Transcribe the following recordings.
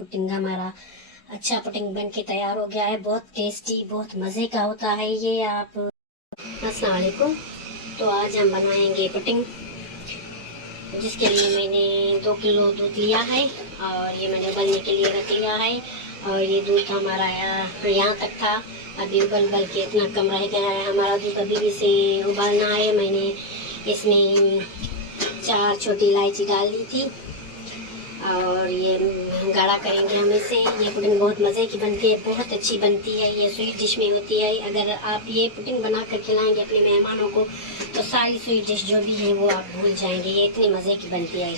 Pudding हमारा अच्छा pudding बन के तैयार हो गया है। बहुत टेस्टी, बहुत मज़े का होता है ये। आप अस्सलाम वालेकुम। तो आज हम बनाएंगे पुडिंग, जिसके लिए मैंने 2 किलो दूध लिया है और ये मैंने उबलने के लिए रख लिया है। और ये दूध हमारा यहाँ तक था, अभी उबल के इतना कम रह गया है हमारा दूध। अभी भी से उबालना है। मैंने इसमें 4 छोटी इलायची डाल दी थी और ये गाढ़ा करेंगे हम इसे। ये पुडिंग बहुत मज़े की बनती है, बहुत अच्छी बनती है। ये स्वीट डिश में होती है। अगर आप ये पुडिंग बना कर खिलाएंगे अपने मेहमानों को तो सारी स्वीट डिश जो भी है वो आप भूल जाएंगे। ये इतनी मज़े की बनती है।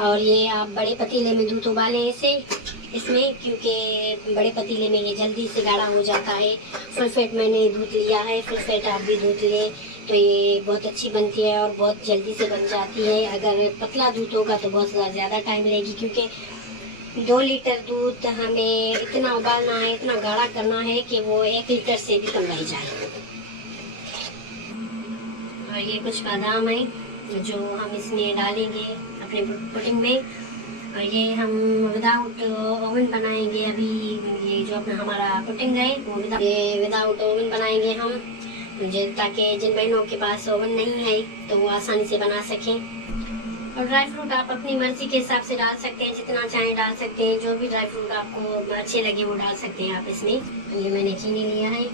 और ये आप बड़े पतीले में दूध उबालें इसमें, क्योंकि बड़े पतीले में ये जल्दी से गाढ़ा हो जाता है। फुल फेट मैंने दूध लिया है, फुल फेट आप भी दूध लें तो ये बहुत अच्छी बनती है और बहुत जल्दी से बन जाती है। अगर पतला दूध होगा तो बहुत ज़्यादा टाइम लगेगी, क्योंकि 2 लीटर दूध हमें इतना उबालना है, इतना गाढ़ा करना है कि वो 1 लीटर से भी कम रह जाए। और ये कुछ बादाम है जो हम इसमें डालेंगे अपने पुडिंग में। और ये हम विदाउट ओवन बनाएंगे अभी। ये जो अपना हमारा पुडिंग है वो विदाउट ओवन बनाएंगे हम, ताकि जिन बहनों के पास ओवन नहीं है तो वो आसानी से बना सकें। और ड्राई फ्रूट आप अपनी मर्जी के हिसाब से डाल सकते हैं, जितना चाहें डाल सकते हैं। जो भी ड्राई फ्रूट आपको अच्छे लगे वो डाल सकते हैं आप इसमें। ये मैंने चीनी लिया है,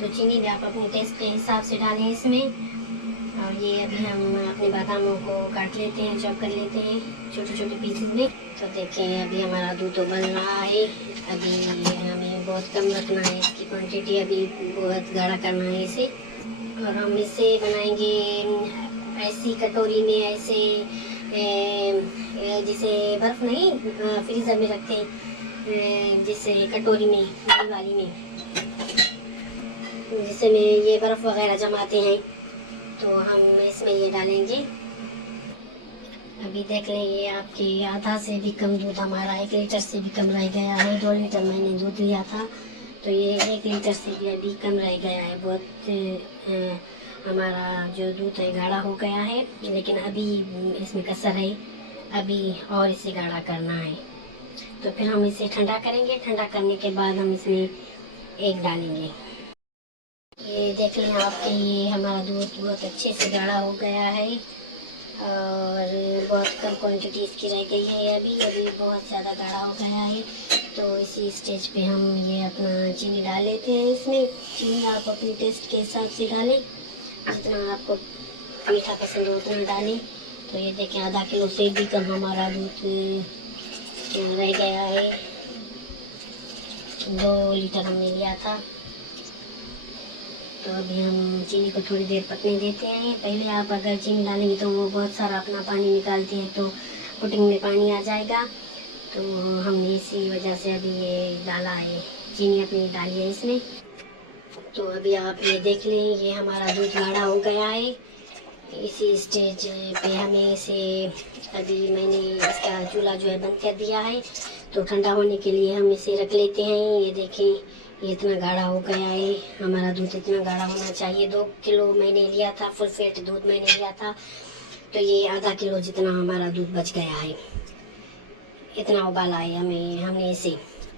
तो चीनी भी आप अपने टेस्ट के हिसाब से डालें इसमें। और ये अभी हम अपने बादामों को काट लेते हैं, चॉप कर लेते हैं छोटे छोटे पीसेस में। तो देखें अभी हमारा दूध उबल रहा है। अभी हमें बहुत कम रखना है इसकी क्वांटिटी, अभी बहुत गाढ़ा करना है इसे। और हम इसे बनाएंगे ऐसी कटोरी में, ऐसे जिसे बर्फ़ नहीं फ्रीज़र में रखते हैं, जिसे कटोरी में बड़ी वाली में, जिसे में ये बर्फ़ वगैरह जमाते हैं, तो हम इसमें ये डालेंगे। अभी देख लें ये आपके आधा से भी कम दूध हमारा 1 लीटर से भी कम रह गया है। 2 लीटर मैंने दूध लिया था, तो ये 1 लीटर से भी अभी कम रह गया है। बहुत हमारा जो दूध है गाढ़ा हो गया है, लेकिन अभी इसमें कसर है, अभी और इसे गाढ़ा करना है। तो फिर हम इसे ठंडा करेंगे। ठंडा करने के बाद हम इसमें एग डालेंगे। ये देख लें आपके, ये हमारा दूध बहुत अच्छे से गाढ़ा हो गया है और बहुत कम क्वांटिटी इसकी रह गई है। अभी बहुत ज़्यादा गाढ़ा हो गया है। तो इसी स्टेज पे हम ये अपना चीनी डाल लेते हैं इसमें। चीनी आप अपने टेस्ट के हिसाब से डालें, जितना आपको मीठा पसंद हो उतना डालें। तो ये देखें आधा किलो से भी कम हमारा दूध रह गया है। 2 लीटर हमने लिया था। तो अभी हम चीनी को थोड़ी देर पकने देते हैं। पहले आप अगर चीनी डालेंगे तो वो बहुत सारा अपना पानी निकालती है, तो पुडिंग में पानी आ जाएगा। तो हमने इसी वजह से अभी ये डाला है, चीनी अपनी डाली है इसमें। तो अभी आप ये देख लें, ये हमारा दूध गाढ़ा हो गया है। इसी स्टेज पे हमें इसे, अभी मैंने इसका चूल्हा जो है बंद कर दिया है, तो ठंडा होने के लिए हम इसे रख लेते हैं। ये देखें ये इतना गाढ़ा हो गया है हमारा दूध, इतना गाढ़ा होना चाहिए। 2 किलो मैंने लिया था, फुल फेट दूध मैंने लिया था, तो ये आधा किलो जितना हमारा दूध बच गया है। इतना उबाला है हमने इसे।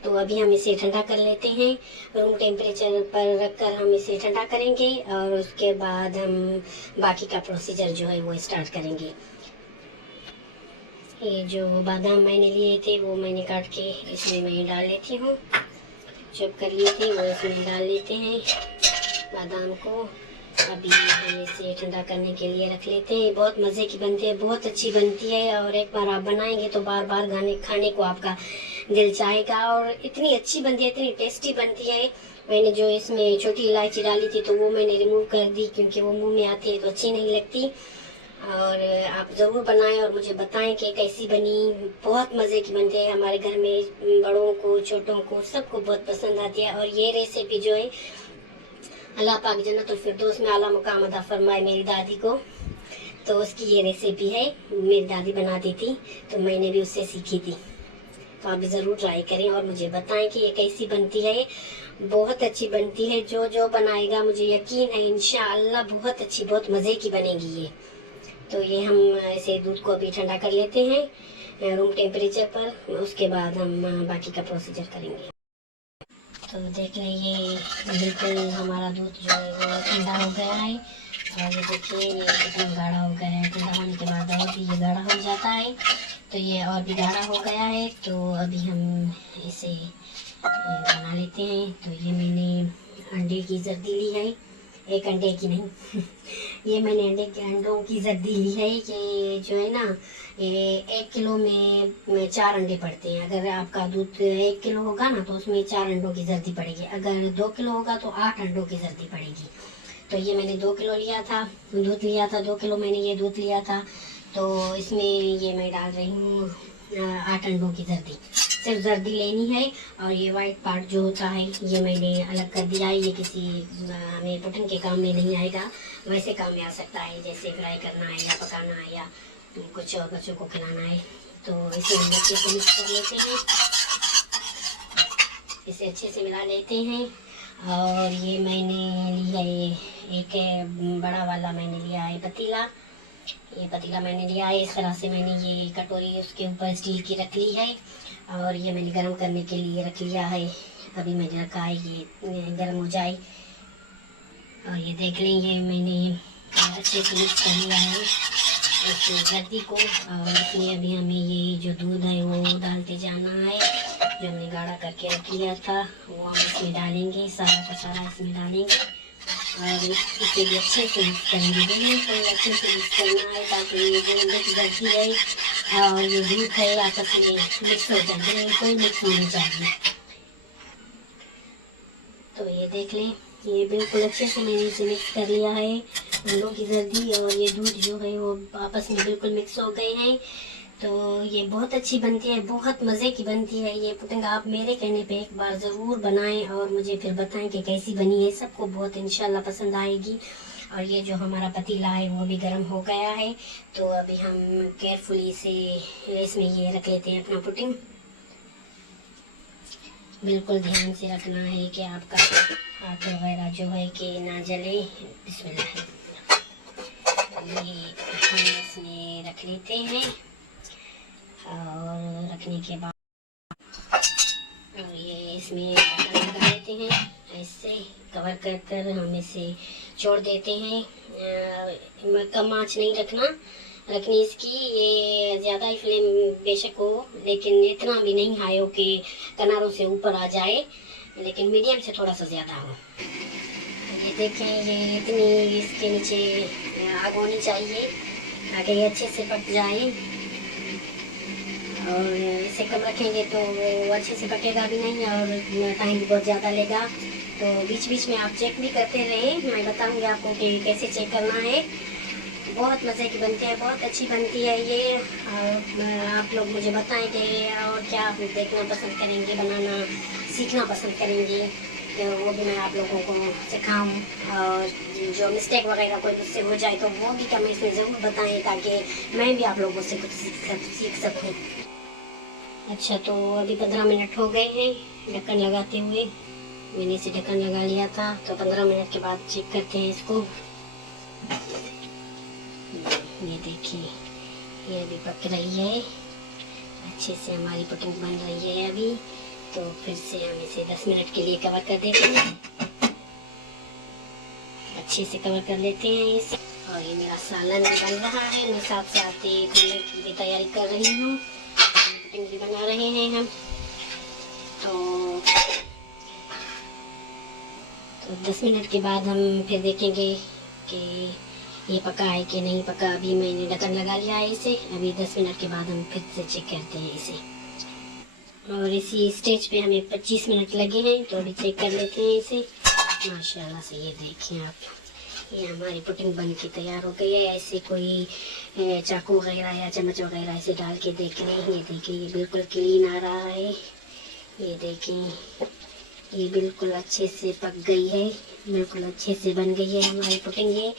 तो अभी हम इसे ठंडा कर लेते हैं। रूम टेम्परेचर पर रखकर हम इसे ठंडा करेंगे और उसके बाद हम बाकी का प्रोसीजर जो है वो स्टार्ट करेंगे। ये जो बादाम मैंने लिए थे वो मैंने काट के इसमें मैं डाल लेती हूँ। चॉप कर लिए थे वो इसमें डाल लेते हैं बादाम को। अभी हम इसे ठंडा करने के लिए रख लेते हैं। बहुत मज़े की बनती है, बहुत अच्छी बनती है। और एक बार आप बनाएंगे तो बार बार खाने को आपका दिल चाहेगा। और इतनी अच्छी बनती है, इतनी टेस्टी बनती है। मैंने जो इसमें छोटी इलायची डाली थी तो वो मैंने रिमूव कर दी, क्योंकि वो मुंह में आती है तो अच्छी नहीं लगती। और आप ज़रूर बनाएं और मुझे बताएं कि कैसी बनी। बहुत मज़े की बनती है। हमारे घर में बड़ों को, छोटों को, सबको बहुत पसंद आती है। और ये रेसिपी जो है अल्लाह पाक जन्नतुल फिरदौस में आला मुकाम अता फरमाए मेरी दादी को, तो उसकी ये रेसिपी है। मेरी दादी बनाती थी तो मैंने भी उससे सीखी थी। तो आप भी ज़रूर ट्राई करें और मुझे बताएं कि ये कैसी बनती है। बहुत अच्छी बनती है। जो जो बनाएगा मुझे यकीन है इंशाअल्लाह बहुत अच्छी, बहुत मज़े की बनेगी ये। तो ये हम ऐसे दूध को अभी ठंडा कर लेते हैं। रूम टेम्परेचर पर। उसके बाद हम बाकी का प्रोसीजर करेंगे। तो देख लें, ये बिल्कुल हमारा दूध जो है वो ठंडा हो गया है। और ये देखिए, ये एकदम गाढ़ा हो गया है। ठंडा होने के बाद और भी ये गाढ़ा हो जाता है। तो ये और भी गाढ़ा हो गया है। तो अभी हम इसे बना लेते हैं। तो ये मैंने अंडे की जर्दी ली है, एक अंडे की नहीं ये मैंने अंडों की जर्दी ली है। कि जो है ना, ये 1 किलो में 4 अंडे पड़ते हैं। अगर आपका दूध 1 किलो होगा ना तो उसमें 4 अंडों की जर्दी पड़ेगी। अगर 2 किलो होगा तो 8 अंडों की जर्दी पड़ेगी। तो ये मैंने 2 किलो लिया था, दूध लिया था। 2 किलो मैंने ये दूध लिया था। तो इसमें ये मैं डाल रही हूँ 8 अंडों की जर्दी। सिर्फ जर्दी लेनी है। और ये वाइट पार्ट जो होता है ये मैंने अलग कर दिया है। ये किसी हमें पुडिंग के काम में नहीं आएगा, वैसे काम में आ सकता है, जैसे फ्राई करना है या पकाना है या कुछ और बच्चों को खिलाना है। तो इसे हम अच्छे से मिक्स कर लेते हैं। इसे अच्छे से मिला लेते हैं। और ये मैंने लिया है एक बड़ा वाला, मैंने लिया है पतीला। ये पतीला मैंने लिया है। इस तरह से मैंने ये कटोरी उसके ऊपर स्टील की रख ली है। और ये मैंने गर्म करने के लिए रख लिया है। अभी मैंने रखा है ये गर्म हो जाए। और ये देख लें, ये मैंने अच्छे से मिक्स कर लिया है इस जर्दी को। और इसमें अभी हमें ये जो दूध है वो डालते जाना है, जो हमने गाढ़ा करके रख लिया था वो हम इसमें डालेंगे। सारा का सारा इसमें डालेंगे और इसे भी अच्छे से मिक्स करेंगे। दोनों को अच्छे से मिक्स करना है ताकि ये जो अंदर की जर्दी है और ये दूध है आपस में मिक्स हो जाए, कोई मिक्स होनी चाहिए। तो ये देख लें, ये बिल्कुल अच्छे से मैंने इसे मिक्स कर लिया है। अंडों की जर्दी और ये दूध जो है वो आपस में बिल्कुल मिक्स हो गए हैं। तो ये बहुत अच्छी बनती है, बहुत मज़े की बनती है ये पुडिंग। आप मेरे कहने पे एक बार ज़रूर बनाएं और मुझे फिर बताएं कि कैसी बनी है। सबको बहुत इंशाल्लाह पसंद आएगी। और ये जो हमारा पतीला है वो भी गर्म हो गया है। तो अभी हम केयरफुली से इसमें ये रख लेते हैं अपना पुडिंग। बिल्कुल ध्यान से रखना है कि आपका हाथ वगैरह जो है कि ना जले। बिस्मिल्लाह, ये हम इसमें रख लेते हैं। और रखने के बाद ये इसमें ढक्कन लगा देते हैं। ऐसे कवर कर कर हम इसे छोड़ देते हैं। कम आँच नहीं रखनी इसकी। ये ज़्यादा ही फ्लेम बेशक हो, लेकिन इतना भी नहीं हाई हो कि किनारों से ऊपर आ जाए, लेकिन मीडियम से थोड़ा सा ज़्यादा हो। ये देखें, ये इतनी इसके नीचे आग होनी चाहिए ताकि ये अच्छे से पक जाए। और इसे कम रखेंगे तो वो अच्छे से पकेगा भी नहीं और टाइम भी बहुत ज़्यादा लेगा। तो बीच बीच में आप चेक भी करते रहें, मैं बताऊंगी आपको कि कैसे चेक करना है। बहुत मज़े की बनती है, बहुत अच्छी बनती है ये। आप लोग मुझे बताएं कि और क्या आप देखना पसंद करेंगे, बनाना सीखना पसंद करेंगे, तो वो भी मैं आप लोगों को सिखाऊं। और जो मिस्टेक वगैरह कोई मुझसे हो जाए तो वो भी कमेंट्स में ज़रूर बताएं ताकि मैं भी आप लोगों से कुछ सीख सकूं। अच्छा, तो अभी 15 मिनट हो गए हैं ढक्कन लगाते हुए। मैंने इसे ढक्कन लगा लिया था। तो 15 मिनट के बाद चेक करते हैं इसको। ये देखिए, ये अभी पक रही है, अच्छे से हमारी पुडिंग बन रही है अभी। तो फिर से हम इसे 10 मिनट के लिए कवर कर देते हैं। अच्छे से कवर कर लेते हैं इसे। और ये मेरा सालन भी बन रहा है, मैं साथ साथ खाने की भी तैयारी कर रही हूँ। पुडिंग भी बना रहे हैं हम। तो 10 मिनट के बाद हम फिर देखेंगे कि ये पका है कि नहीं पका। अभी मैंने ढक्कन लगा लिया है इसे। अभी 10 मिनट के बाद हम फिर से चेक करते हैं इसे। और इसी स्टेज पे हमें 25 मिनट लगे हैं। तो अभी चेक कर लेते हैं इसे। माशाल्लाह से ये देखें आप, ये हमारी पुडिंग बन के तैयार हो गई है। ऐसे कोई चाकू वगैरह या चम्मच वगैरह ऐसे डाल के देख लें। ये देखिए, ये बिल्कुल क्लीन आ रहा है। ये देखें, ये बिल्कुल अच्छे से पक गई है, बिल्कुल अच्छे से बन गई है हमारी पुडिंग ये।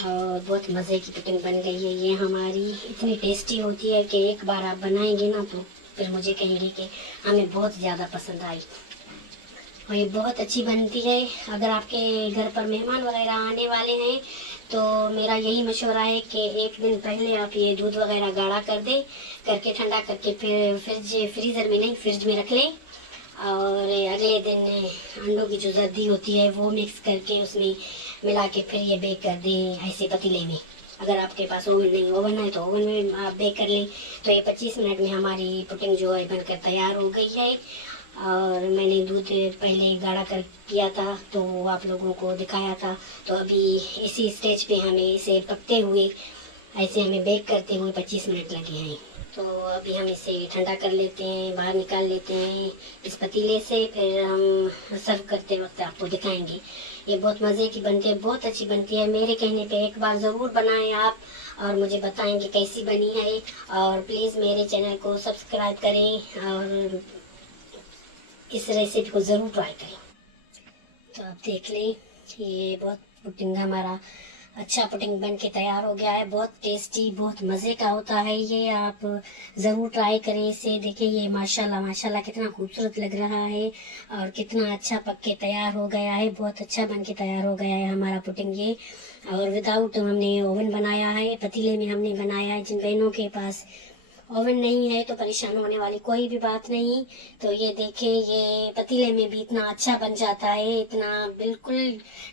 और बहुत मज़े की पुडिंग बन गई है ये हमारी। इतनी टेस्टी होती है कि एक बार आप बनाएंगे ना तो फिर मुझे कहेंगे कि हमें बहुत ज़्यादा पसंद आई। और ये बहुत अच्छी बनती है। अगर आपके घर पर मेहमान वगैरह आने वाले हैं तो मेरा यही मशवरा है कि एक दिन पहले आप ये दूध वगैरह गाढ़ा कर दें, करके ठंडा करके फिर फ्रीज़र में नहीं, फ्रिज में रख लें। और अगले दिन अंडों की जो जर्दी होती है वो मिक्स करके उसमें मिला के फिर ये बेक कर दें ऐसे पतीले में। अगर आपके पास ओवन है तो ओवन में आप बेक कर लें। तो ये 25 मिनट में हमारी पुडिंग जो है बनकर तैयार हो गई है। और मैंने दूध पहले गाढ़ा कर किया था तो आप लोगों को दिखाया था। तो अभी इसी स्टेज पे हमें इसे पकते हुए ऐसे हमें बेक करते हुए 25 मिनट लगे हैं। तो अभी हम इसे ठंडा कर लेते हैं, बाहर निकाल लेते हैं इस पतीले से। फिर हम सर्व करते वक्त आपको दिखाएंगे। ये बहुत मज़े की बनती है, बहुत अच्छी बनती है। मेरे कहने पे एक बार ज़रूर बनाएं आप और मुझे बताएंगे कैसी बनी है। और प्लीज़ मेरे चैनल को सब्सक्राइब करें और इस रेसिपी को ज़रूर ट्राई करें। तो आप देख लें, ये बहुत पुडिंग हमारा अच्छा पुडिंग बन के तैयार हो गया है। बहुत टेस्टी, बहुत मज़े का होता है ये। आप ज़रूर ट्राई करें इसे। देखिए ये माशाल्लाह माशाल्लाह कितना खूबसूरत लग रहा है और कितना अच्छा पक के तैयार हो गया है। बहुत अच्छा बन के तैयार हो गया है हमारा पुडिंग ये। और विदाउट हमने ओवन बनाया है, पतीले में हमने बनाया है। जिन बहनों के पास ओवन नहीं है तो परेशान होने वाली कोई भी बात नहीं। तो ये देखें, ये पतीले में भी इतना अच्छा बन जाता है, इतना बिल्कुल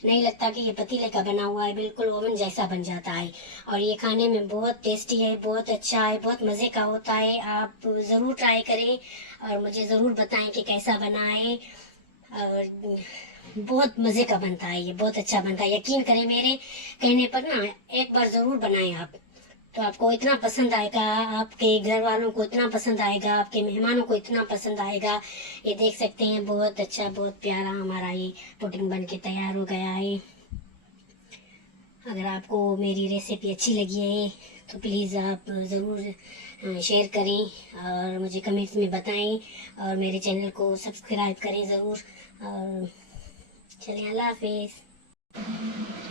नहीं लगता कि ये पतीले का बना हुआ है, बिल्कुल ओवन जैसा बन जाता है। और ये खाने में बहुत टेस्टी है, बहुत अच्छा है, बहुत मज़े का होता है। आप ज़रूर ट्राई करें और मुझे ज़रूर बताएं कि कैसा बना है। और बहुत मज़े का बनता है ये, बहुत अच्छा बनता है। यकीन करें मेरे कहने पर ना, एक बार ज़रूर बनाएं आप। तो आपको इतना पसंद आएगा, आपके घर वालों को इतना पसंद आएगा, आपके मेहमानों को इतना पसंद आएगा। ये देख सकते हैं, बहुत अच्छा, बहुत प्यारा हमारा ये पुडिंग बन के तैयार हो गया है। अगर आपको मेरी रेसिपी अच्छी लगी है तो प्लीज़ आप ज़रूर शेयर करें और मुझे कमेंट्स में बताएं और मेरे चैनल को सब्सक्राइब करें ज़रूर। और चलिए, अल्लाह हाफिज़।